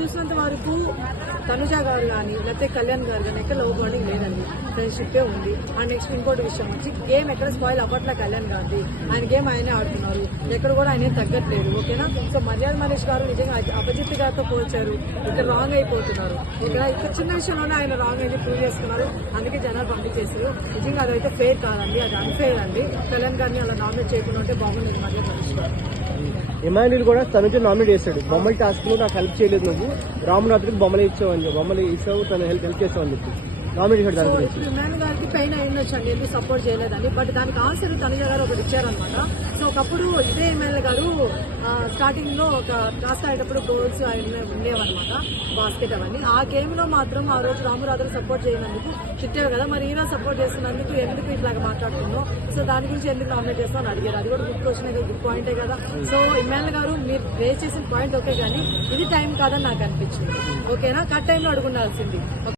చూసినంత వరకు తనుజ గారు కానీ లేకపోతే కళ్యాణ్ గారు కానీ ఎక్కడ లవ్ బాండింగ్ లేదండి, ఫ్రెండ్షిప్పే ఉంది. అండ్ నెక్స్ట్ ఇంకోటి విషయం వచ్చి గేమ్ ఎక్కడ స్పాయిల్ అవ్వట్లే కళ్యాణ్ గారిది, ఆయన గేమ్ ఆయనే ఆడుతున్నారు, ఎక్కడ కూడా ఆయన తగ్గట్లేదు. ఓకేనా. సో మర్యాద మనీష్ గారు నిజంగా అభిజిత్ గారితో పోల్చారు, ఇక్కడ రాంగ్ అయిపోతున్నారు. ఓకేనా. ఇక్కడ చిన్న విషయంలోనే ఆయన రాంగ్ అయితే ప్రూవ్ చేసుకున్నారు, అందుకే జనాలు పంపించేస్తారు. నిజంగా అదైతే ఫెయిర్ కాదండి, అది అన్ఫెయిర్ అండి. కళ్యాణ్ గారిని అలా నామినేట్ చేయకుండా ఉంటే బాగుండేది మర్యాద మనీష్ గారు. ఇమాన్యుల్ కూడా తనుజ నామినేట్ చేస్తాడు, బొమ్మల టాస్క్ లో నాకు హెల్ప్ చేయలేదు, నువ్వు రామనాథ్కి బొమ్మలు ఇచ్చావు తను హెల్ప్ చేస్తావు అని చెప్పి నామినేట్ చేశాడు. దాని గురించి ఇమాన్ గారికి పెయిన్ అయ్యిండొచ్చు అండి, ఎందుకు సపోర్ట్ చేయలేదని. బట్ దానికి ఆన్సర్ తనుజ గారు ఒకటి ఇచ్చారనమాట. సో ఒకప్పుడు ఇదే ఇమాన్ గారు స్టార్టింగ్ లో ఒక టాస్క్ ఆడేటప్పుడు గోల్స్ ఉండేవన్నమాట, బాస్కెట్ అవన్నీ. ఆ గేమ్ లో మాత్రం ఆ రోజు రామురాధులు సపోర్ట్ చేయనందుకు తిట్టారు కదా, మరి ఈరోజు సపోర్ట్ చేస్తున్నందుకు ఎందుకు ఇట్లాగా మాట్లాడుతున్నావు, సో దాని గురించి ఎందుకు నామినేట్ చేస్తావు అని అడిగారు. అది కూడా గుడ్ క్వశ్చన్, గుడ్ పాయింటే కదా. సో ఇమాన్ గారు మీరు రేస్ చేసిన పాయింట్ ఓకే, కానీ ఇది టైం కాదని నాకు అనిపించింది. ఓకేనా. కట్ టైంలో అడుగుండాల్సింది.